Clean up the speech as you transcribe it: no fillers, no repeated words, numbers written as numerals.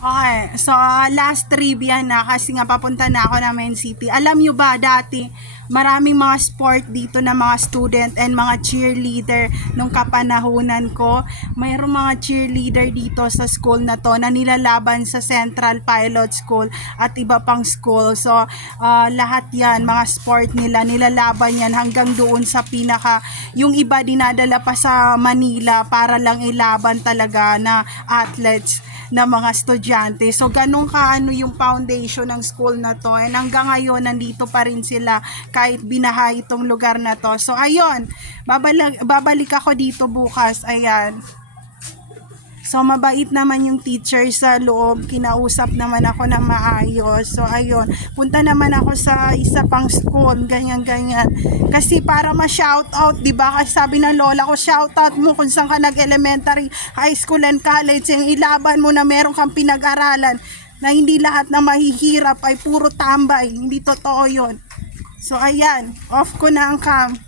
Okay, so last trivia na kasi nga papunta na ako ng Main City. Alam nyo ba dati maraming mga sport dito na mga student and mga cheerleader nung kapanahunan ko. Mayroong mga cheerleader dito sa school na to na nilalaban sa Central Pilot School at iba pang school. So lahat yan, mga sport nila, nilalaban yan hanggang doon sa pinaka, yung iba dinadala pa sa Manila para lang ilaban talaga na athletes na mga estudyante. So ganun kaano yung foundation ng school na to, and hanggang ngayon nandito pa rin sila kahit binaha itong lugar na to. So ayun, babalik ako dito bukas. Ayan. So mabait naman yung teacher sa loob, kinausap naman ako na maayos. So ayun, punta naman ako sa isa pang school, ganyan. Kasi para ma-shoutout, 'di ba? Kasi sabi ng lola ko, shoutout mo kung saan ka nag-elementary, high school and college, yung ilaban mo na meron kang pinag-aralan, na hindi lahat na mahihirap ay puro tambay. Hindi totoo 'yon. So ayan, off ko na ang cam.